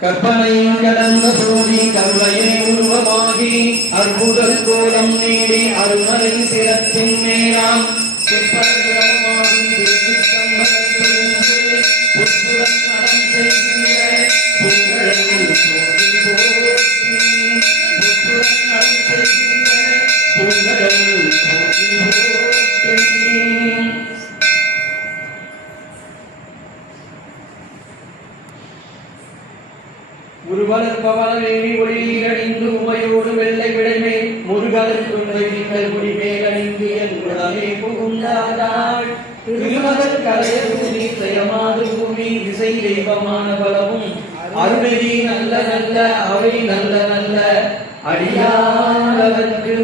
கற்பனையும் கடந்த சோதி கல்வையை உருவமாகி அற்புதல் கோலம் நீடி அருமறை சிரத்தின் மேலாம் புத்துடன் நடம் செய்கின்ற புங்கழல் சோதி போற்றி புத்துடன் நடம் செய்கின்ற புங்கழல் சோதி போற்றி உருவலர் பவளவேணி ஒளியிலணிந்து உமையோடு வெள்ளை விடைமே முருகலர் குடி மேலணிந்து என்பதமே புகுந்தாள் திருமகள் கலையூரி செயமாது பூமி திசை தெய்வமான பலவும் அருணதி நல்ல நல்ல அவை நல்ல நல்ல அடியாளவர்க்கு